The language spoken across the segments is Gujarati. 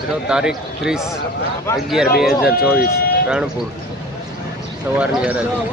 મિત્રો, તારીખ 30/11/2024 રાણપુર સવારની હરાજી.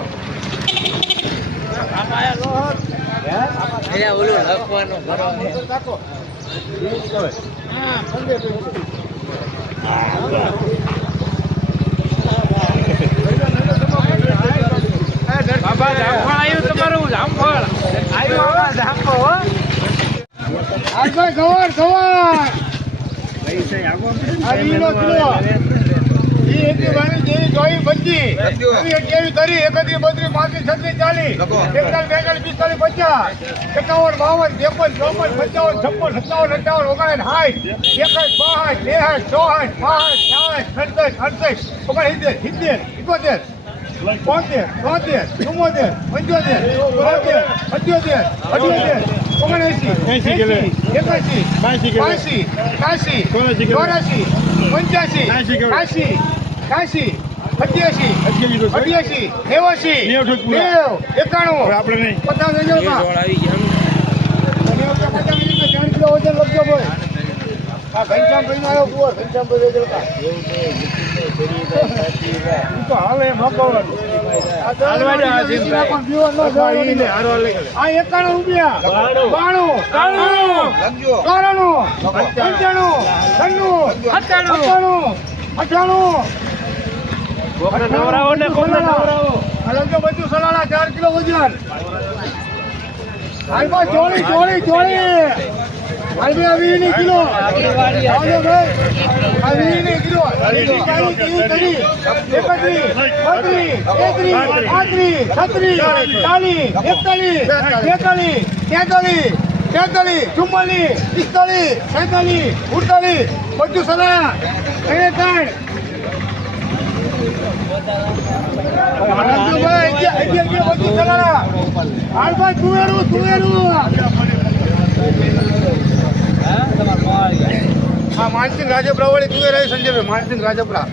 માનસિંહ રાજપરા વાળી તુવેર આવી સંજયભાઈ માનસિંહ રાજપરા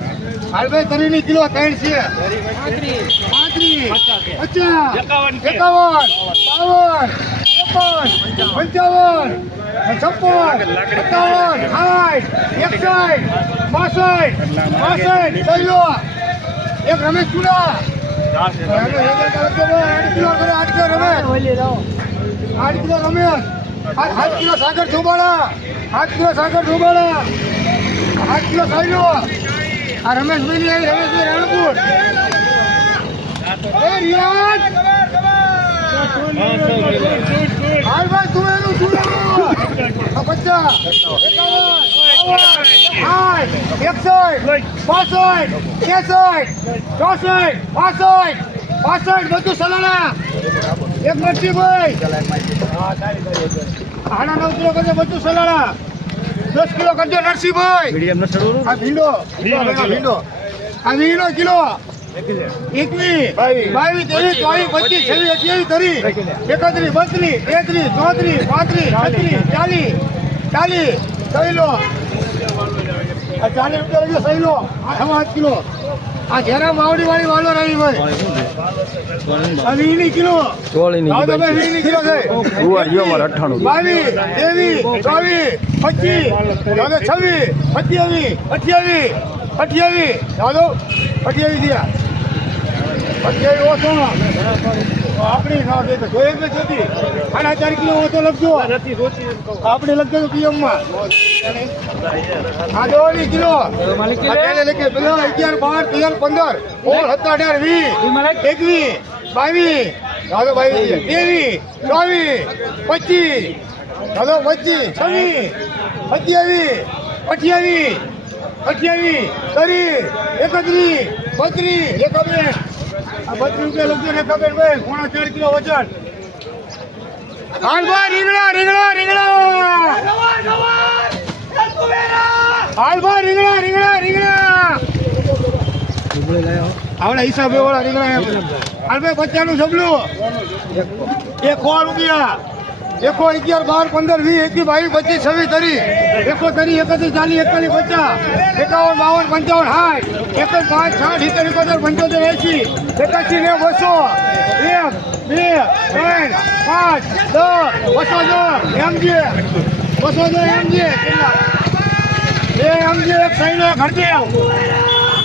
હાલભાઈ તરીની કિલો 3 છે 35 રમેશ ચુડા 8 કિલો રમેશ 8 કિલો સાગર ધોબાળા 8 કિલો સાગર ધોબાળા 8 કિલો સાઈલો આ રમેશભાઈ રાણપુર હાલભાઈ તું એનું શું 50 બધું સલાણા એક નરસિંહભાઈ 9.5 કિલો કરજો બધું સલાણા 10 કિલો કરજો નરસિંહભાઈ આ ભીંડો આ વીનો કિલો 21 22 23 24 25 26 27 31 32 33 34 35 36 40 40 રૂપિયા સહીલો 8 કિલો આ ઘેરા માવડી વાળી વાલો રહી ભાઈ આ 20 કિલો 20 કિલો છે 22 23 24 25 26 28 દાદો 28 દિયા 28 ઓછો આપણી ના દે તો જોઈએ કે જતી 4.5 કિલો ઓછો લખજો આપણે લખજો પીએમ માં આ 2 કિલો અત્યારે લખે 11 12 13 15 17 18 20 21 22 દાદો 22 23 24 25 દાદો 25 26 27 28 30 31 32 આ 32 રૂપિયા લખજો ને ખબર ભાઈ 4.5 કિલો વજન હાલ ભાઈ રીંગણા હાલ ભાઈ રીંગણા આવડા હિસાબે વાળા રીંગણા હાલ ભાઈ 50 નું સબલું 100 રૂપિયા 1 11 12 15 20 21 22 25 26 30 31 40 41 45 50 61 5 60 71 75 80 81 200 1 2 3 5 10 200 MG 200 MG બે સમજે એક સૈનો ઘડતી આવ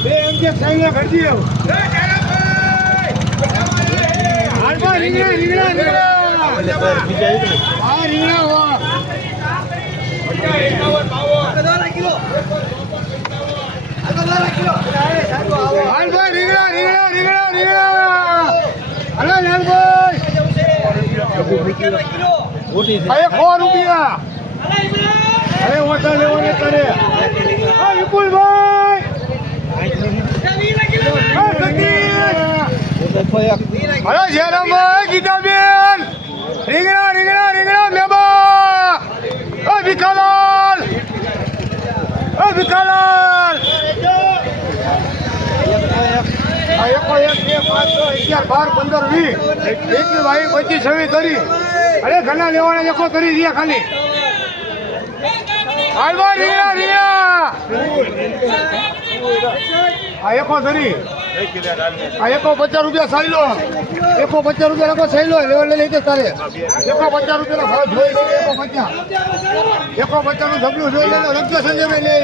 બે સમજે સૈનો ઘડતી આવ હાલમાં રીંગણા રીંગણા રીંગણા હા રીંગણા વાહ હાલભાઈ રીંગણા રીંગણા રીંગણા રીંગણા હલો લાલભાઈ અરે 100 રૂપિયા અરે ઓછા લેવાને કરે હા વિપુલભાઈ હલો જયરામભાઈ ગીતાબેન રીંગણા રીંગણા રીંગણા મેબા ઓ ભીખાલાલ ઓ ભીખાલાલ એકો એક બે 5 6 11 12 15 20 21 22 25 26 કરી અરે ઘણા લેવાના એકો કરી રહ્યા ખાલી હાલવા રીંગણા રીંગણા આ એકો ધરી આ એકો 50 રૂપિયા સાઈલો એકો 50 રૂપિયા એકો સાઈલો લેવલ લઈ લે તારે એકો 50 રૂપિયા ભાવ જોઈ લે એકો 50 નું ઢગલું જોઈ લે રજ્જો સંજય લે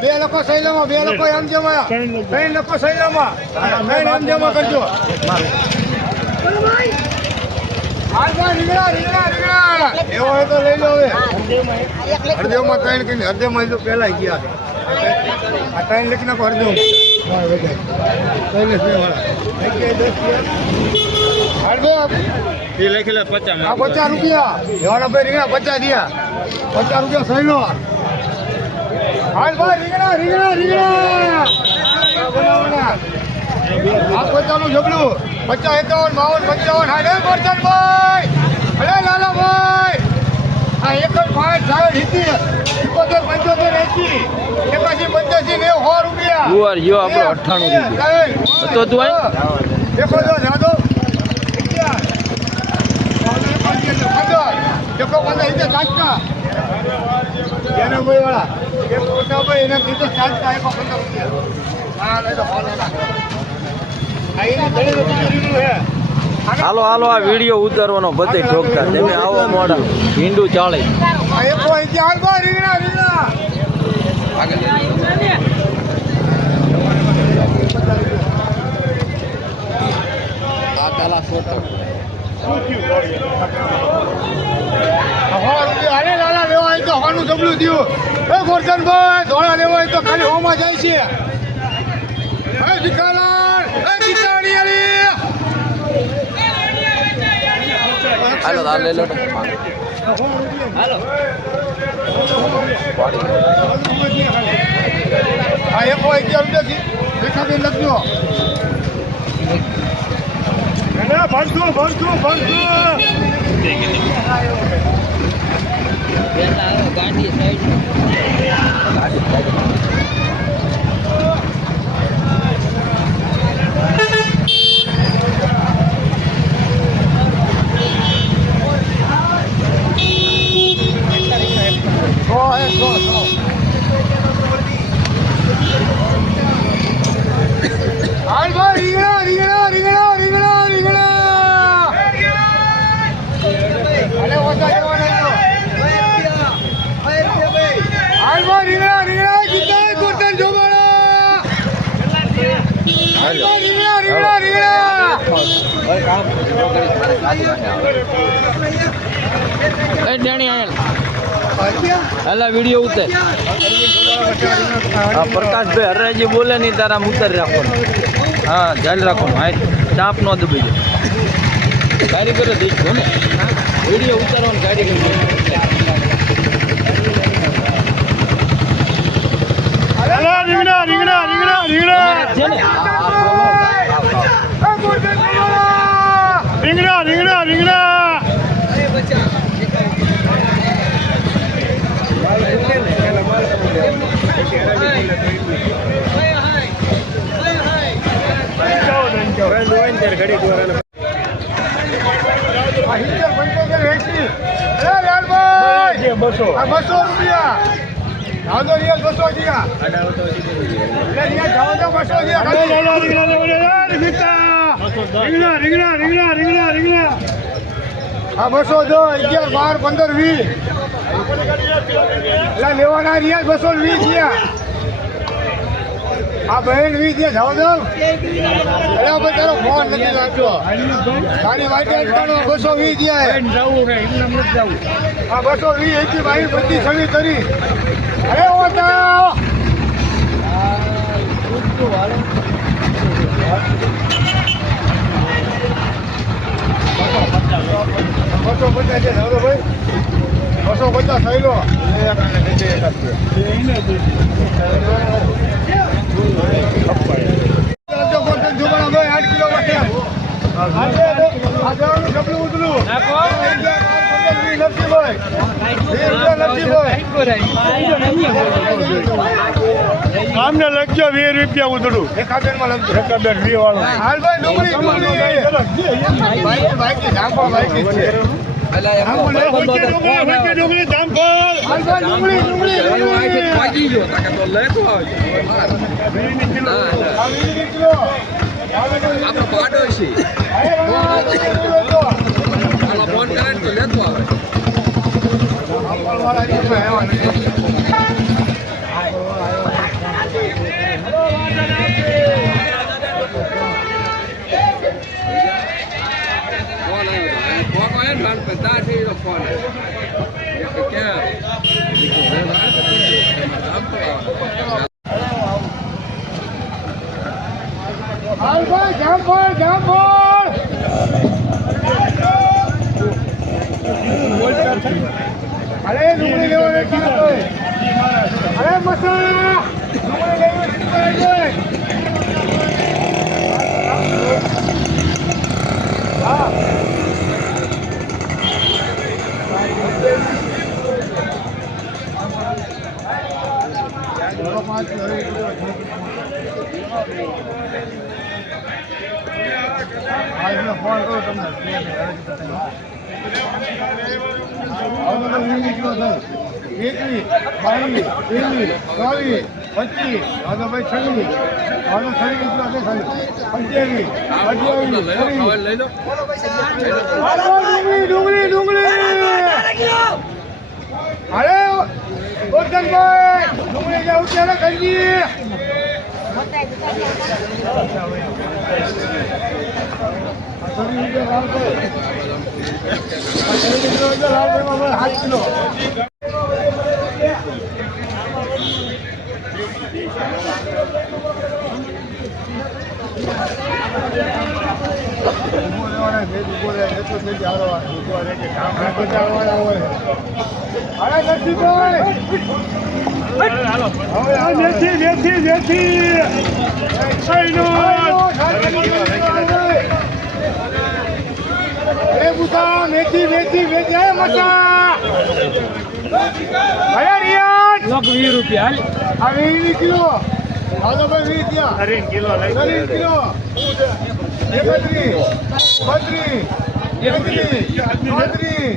બે લોકો સાઈલામાં બે લોકો આમ જમા ત્રણ લોકો સાઈલામાં ત્રણ આમ જમા કરજો હાલવા રીંગણા રીંગણા રીંગણા એવો હોય તો લઈ લો હવે હરદેવમાં ત્રણ કઈ હરદેવમાં તો પહેલા ગયા આ ત્રણ લખી નાખો હરદેવ લખેલા 50 આ 50 રૂપિયા એવાના ભાઈ રીંગણા 50 દિયા 50 રૂપિયા સહીનો હાલ ભાઈ રીંગણા રીંગણા રીંગણા આ 50 નું ઝબલું 50 51 52 55 હાડે ગોરધનભાઈ અરે લાલાભાઈ આ 1 5 70 75 80 81 85 ને 100 રૂપિયા ગુવાર યો આપણો 98 રૂપિયા તો તું આય દેખો જો જાદો દેખો બંદા ઇતે કાચકા એનો ભાઈ વાળા એક મોટા ભાઈ એને કીધું કાચકા 115 રૂપિયા હા લઈ તો ફોન ના આઈને ઘણી રૂપિયા હે હાલો હાલો આ વિડીયો ઉતારવાનો બધે ઠોકતા તમે આવો મોડા હિન્દુ ચાલે આ એકો ઇતિહાસ બા રીંગણા રીંગણા આગળ આ કાલા ફોટો અરે લાલા લેવા હોય તો હવાનું જબલું થયું એ ગોરધનભાઈ ધોળા લેવા હોય તો ખાલી હોમાં જાય છે એ ભીખાલાલ એ ગીતાણીયારી હાલો હાલ લે લો હાલો આ એકો 11 રૂપિયાથી ભીખાબેન લખજો ભરતું ભરતું ભરતું ગાડી સાઈડ રીંગણા રીંગણા રીંગણા રીંગણા રીંગણા અરે ઓછા જવાના હાલવા રીંગણા રીંગણા ગીતા ગોરધન જોવાળા હાલવા રીંગણા રીંગણા રીંગણા એ ડેણી આયલ હાલા વિડીયો ઉતાર હા પ્રકાશભાઈ હરરાજી બોલે નહીં તારા ઉતાર રાખવાનું હા ધ્યાન રાખવાનું હા ચાપ ન દબાઈ જાય કારીગરો દેખો ને વિડીયો ઉતારવાનું કારીગર રીંગણા રીંગણા રીંગણા રીંગણા છે ને રીંગણા રીંગણા રીંગણા બસો રૂપિયા જાઓ રિયલ 200 દિયા રીંગણા રીંગણા રીંગણા રીંગણા રીંગણા આ 200 જો 11 12 15 20 એટલે લેવાના રહ્યા 220 ગયા. આ બહેન 20 ગયા જાવ દો. એટલે ભાઈ તારો ફોન નથી લાગતો. તારી વાટે અટકાનો 220 ગયા. આ 220 એકી ભાઈ બધી સળી કરી. અરે ઓતા 250 છે જાવ દો ભાઈ. 250 થઈ લો. આમને લખજો 20 રૂપિયા ઉતરું. એકાબેન માં લખજો. એકાબેન 20 વાળો. હાલ ભાઈ ડુંગળી ડુંગળી. બાઈક ધાંપો બાઈક છે. ડુંગળી ધાંપો. હાલ ભાઈ ડુંગળી ડુંગળી. ભાગી ગયો તાકે તો લેતો આવજો. આપણો પાડો છે. આનો ફોન કરે તો લેતો આવે. અરે ડુંગળી લેવો નથી. અરે મસા ડુંગળી લેવો નથી. હા ફોન કરો તમને. 21, 22, 23, 24, 25. આ તો ભાઈ 26. આ તો 26 કિલો છે ખાલી. 28, ડુંગળી ડુંગળી. અરે ગોરધનભાઈ ડુંગળી જાઉં ત્યારે કરજી. મેથી મેથી મેથી મસા 20 રૂપિયા. આ 20 કિલો. આ તો ભાઈ 20 ગયા. 30 કિલો લઈ 30 કિલો. 31, 32,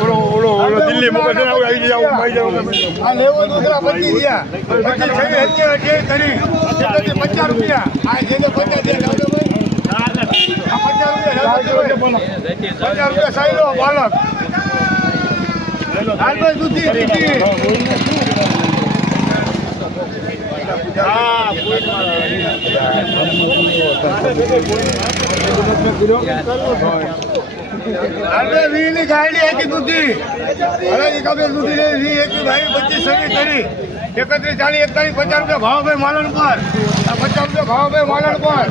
બોલો ઓલો દિલ્હી મોકલ આવી જાવ આ લેવો દૂધરા 25 ગયા 25 50 રૂપિયા. આ જે 50 રૂપિયા સાઈલો બાલક. હાલ ભાઈ દૂધી વીની ગાડી આખી દૂધી. હવે એકાબેન દૂધી લે 20 ભાઈ 25 કરી 31, 40, 41, 50 રૂપિયા ભાવ ભાઈ માલણ પર. 50 રૂપિયા ભાવ ભાઈ માલણ પર.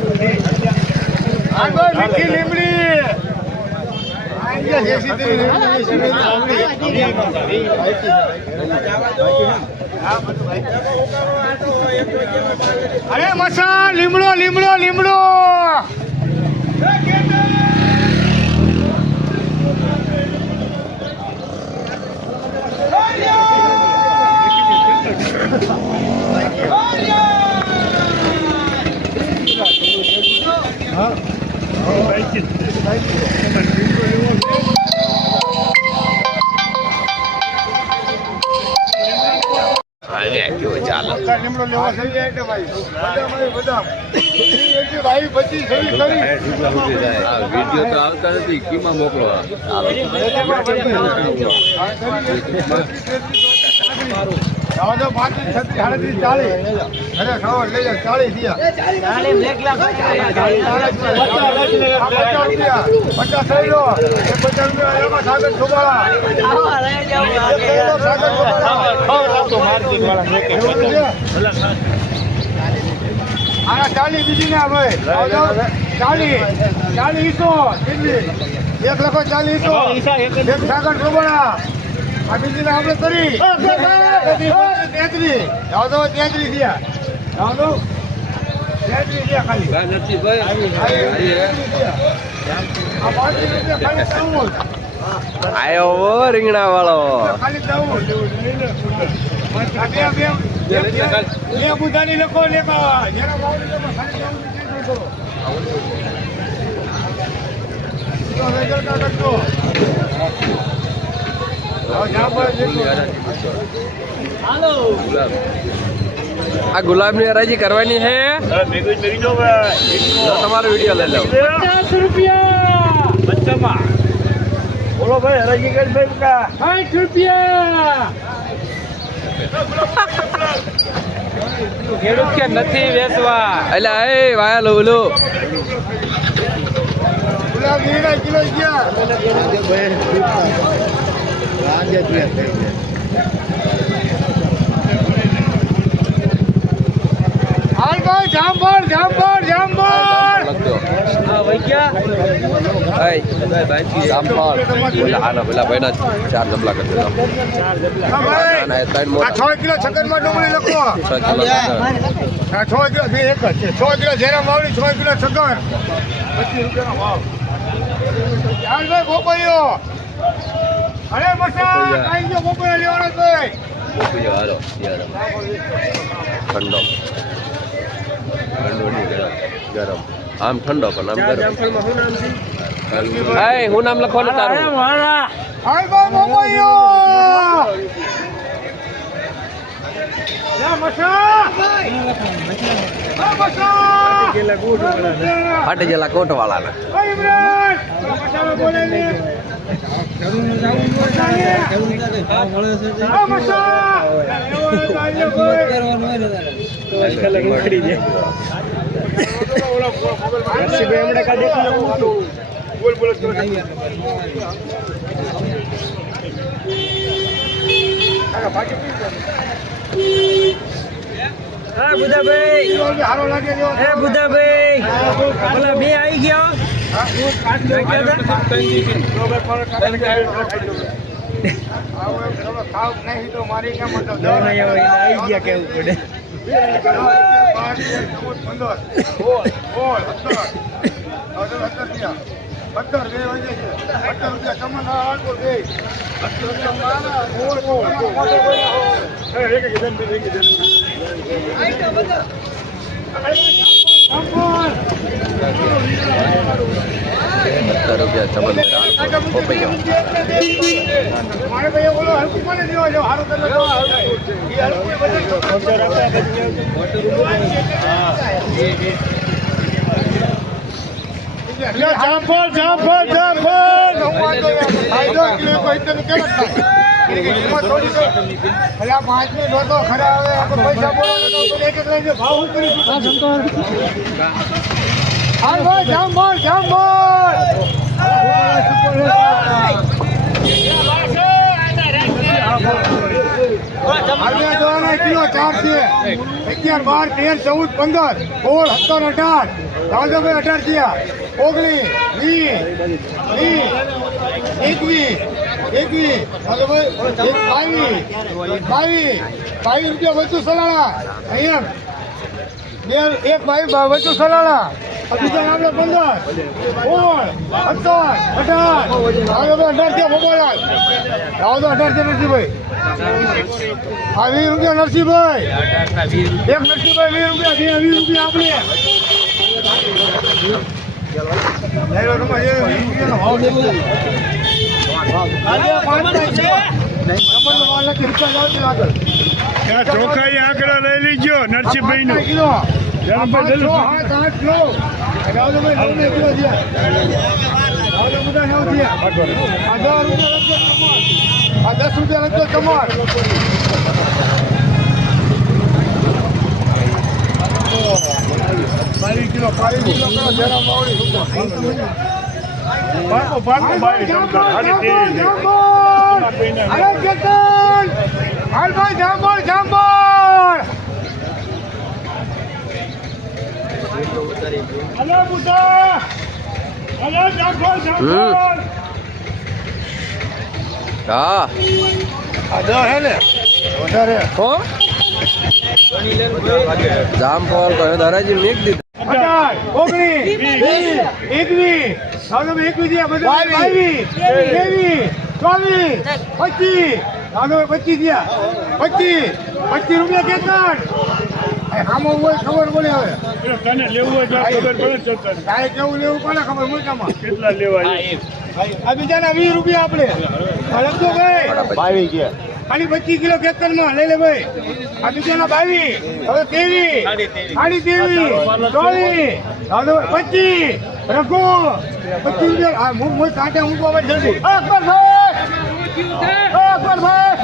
આગળ મીઠી લીમડી. અરે મસા લીમડો લીમડો લીમડો. તાર લીમડો લેવા થઈ જાય એટલે ભાઈ બદામ 22 25 વિડીયો તો આવતા નથી કીમાં મોકલો દાદો 35 36 40 અરે ખાવા લઈ જાવ 40 દિયા 50 થઈ લો 50 રૂપિયા એમાં સાગર છોબાળા આ 40 બીજી ના ભાઈ 40 ઈસો કેટલી 1 લખો 40 ઈસો એક સાગર છોબાળા આ બીજી ના આપણે કરી 33 જાવ 33 દિયા જાવ 33 દિયા ખાલી આ 35 રૂપિયા ખાલી સાઉન્ડ આયો હો રીંગણા વાળો ખાલી સાઉન્ડ બે બુધાની લખો લેવા જેના માવડી લેવા ખાલી આ ગુલાબ ની હરાજી કરવાની છે તમારો વિડીયો લઈ લો 50 રૂપિયા બચ્ચામાં બોલો ભાઈ હરાજી કરી ભાઈ 60 રૂપિયા ખેડૂત કે નથી વેચવા એટલે એ વાયા લો બોલો ગુલાબ લીલા કિલો ગયા હાલ ભાઈ જામફળ જામફળ જામફળ લખજો હા વૈયા આના પેલા ભાઈના 4 ડબલા કરી દેજો હા ભાઈ ના ત્રણ આ 6 કિલો છકનમાં ડુંગળી લખો 6 કિલો આ 6 કિલો બે એક જ છે 6 કિલો ઝેરા માવડી 6 કિલો છકર 25 રૂપિયાનો ભાવ ચાલ ભાઈ ગોપાઈઓ અરે મસા કાઈ જો ગોપાઈઓ લેવાનો ભાઈ હાલો ઠંડો ગરમ આમ ઠંડો પણ આમ ગરમ હાય હું નામ લખવાનું તારું હાય ભાઈ ગોપાઈઓ યા મસા હા મસા ફાટી ગયેલા કોટ વાળાના ભાઈ ઇમરાન મસા બોલે ને હા મસા હા બુધાભાઈ હારો લાગે જો હે બુધાભાઈ ઓલા બે આવી ગયા આવી ગયા કેવું પડે મારે ભાઈ બોલો હલકું કોને દેવા જો હારો કરી લો જામફળ જામફળ જામફળ 5 મિનિટ હોતો ખરા હવે આપણે પૈસા બોલો એક એક લઈને ભાવ શું કરીશું હાલ ભાઈ જામફળ જામફળ કિલો 4 છે 11 12 13 14 15 16 17 18 દાદાભાઈ 18 22 રૂપિયા વચ્ચે સલાણા અહીંયા એક ભાઈ વચ્ચે સલાણા બીજા આપણે 15 18 મોબાઈલ આવો તો 18 છે નરસિંહભાઈ આ 20 રૂપિયા નરસિંહભાઈ એક નરસિંહભાઈ 20 રૂપિયા 20 રૂપિયા આપણે લખી રૂપિયા આગળ ચોખાઈ આંકડા લઈ લીજો નરસિંહભાઈ નું કિલો ધરમભાઈ 8 કિલો રાવલભાઈ 9 કિલો છે રાવલ મુદા 9 છે આ 10 રૂપિયા લખજો કમાર 22 કિલો કરો જરા માવડી ભાગો બાઈ જમતા અરે કેતન હાલ ભાઈ જાંબોળ અલે બુટા અલે જાંબોળ હા આ દો હે ને વધારે હો જામફળ તો દાદાજી મેક દીધું 18 19 21 હવે 21 દિયા બધા 22 23 24 25 હવે 25 દિયા 25 રૂપિયા કેતન આમાં હોય ખબર પડે હવે તને લેવું હોય તો ખબર પડે છે કાંઈ કેવું લેવું પડે ખબર મોટામાં કેટલા લેવા આ બીજાના 20 રૂપિયા આપણે હળપતો ભાઈ 22 ગયા ખાલી 25 કિલો કેતન માં લઈ લે ભાઈ આ બીજાના 22 હવે 23 24 રખો 25 રૂપિયા આ મુખ કાંટે ઊંઘવા માટે જલ્દી અકબર ભાઈ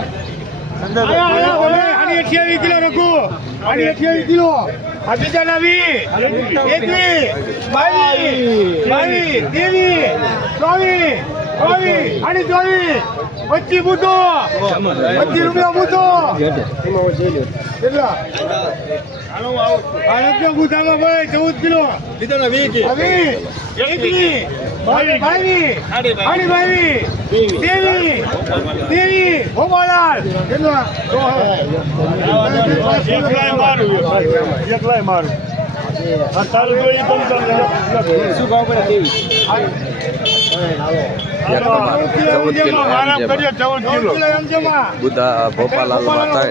આની 28 કિલો રખો આની 28 કિલો આ બીજાના 20 21 22 23 24 24 25 બૂતો 25 રૂપિયા બૂતો કેટલા આ રૂપિયા બૂતામાં ભાઈ 14 કિલો 22 હોમાલાલ કેટલા એકલાય મારું તારું તો શું ભાવ પડે બુધા ભોપાલાલ માતા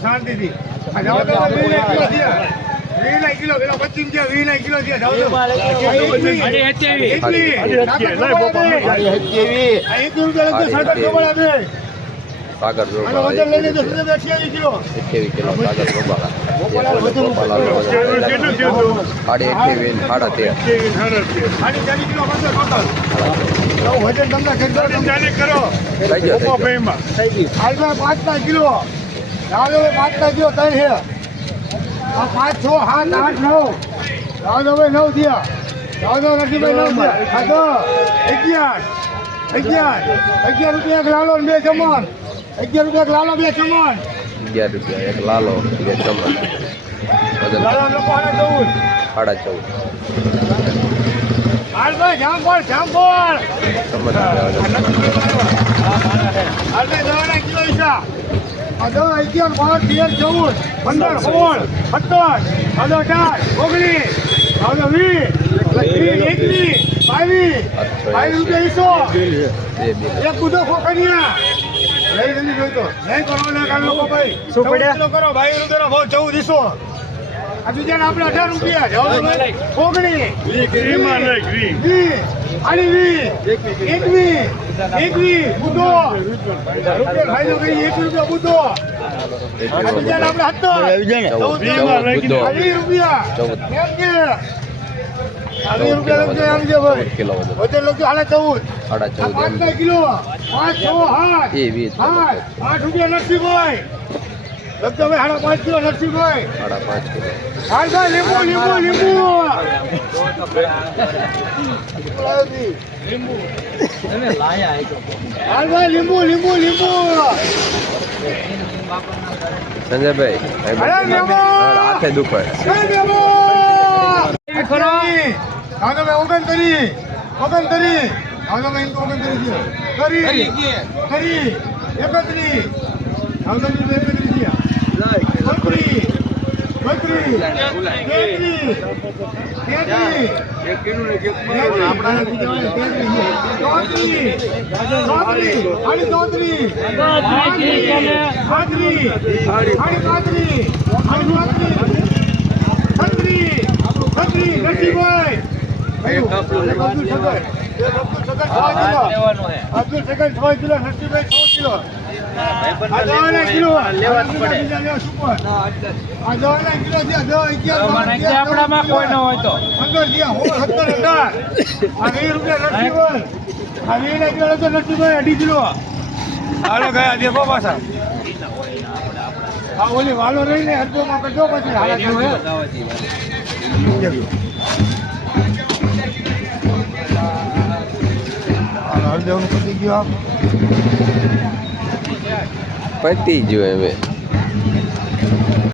શાંતિથી કિલો 25 કિલો છે સાગર વજન લઈને 28 કિલો 28 કિલો સાગર ભોપાલાલ સાડી 28 સાડા 13 કિલો વજન તમને કરો થઈ ગયો હાલમાં 5 કિલો 5 કિલો 3 છે આ 5 6 7 8 9 9 થયા નથી ભાઈ 9 થયા 11 રૂપિયા એક લાલો ને 2 ચમન 11 રૂપિયા એક લાલો 2 ચમન 11 રૂપિયા એક લાલો 2 ચમચ લાલો લોકો સાડા 14 હાલ ભાઈ જામફળ હાલ ભાઈ દવાના કિલો હિસાબ આ 11 12 13 14 15 16 17 એક બુધો ખોખડિયા લઈ જલ્દી જોઈતો નહીં કરવાના કાલ લોકો ભાઈ શું પડ્યા કરો 22 રૂપિયાનો ભાવ 1400 આ બીજાને આપણે 18 રૂપિયા જાવ ખોખડી 21 બુધો રૂપિયા ખાઈ લો કઈ 1 રૂપિયા બુધો આ બીજાને આપણે 17 રૂપિયા 20 રૂપિયા લખજો ભાઈ કિલો વજન લખજો સાડા 14 સાડા 14 કિલો 5 6 8 એ 20 8 રૂપિયા નરસિંહભાઈ લખજો ભાઈ 5.5 કિલો નરસિંહભાઈ સાડા 5 કિલો હાલ ભાઈ લીંબુ હાલ ભાઈ લીંબુ સંજયભાઈ હાથે દુખાય આનો મેં 29 આનો મેં 29 કરી 31 આનો મેં 31 છે 33 એક અબ્દુલ સગર 6 કિલો નરસિંહભાઈ 6 કિલો આ દવાના કિલો લેવા જ પડે. આ દવાના કિલો છે આપણામાં કોઈ ન હોય તો 15 દિયા 17 18 આ 20 રૂપિયા નરસિંહભાઈ આ 20 કિલો તો નરસિંહભાઈ 2.5 કિલો હાલો ગયા દેખો પાછા આ ઓલી વાલો રહીને હરદોમાં કરજો પછી હાલા જેવું હે હરદેવનું પતી ગયું પતી ગયું હવે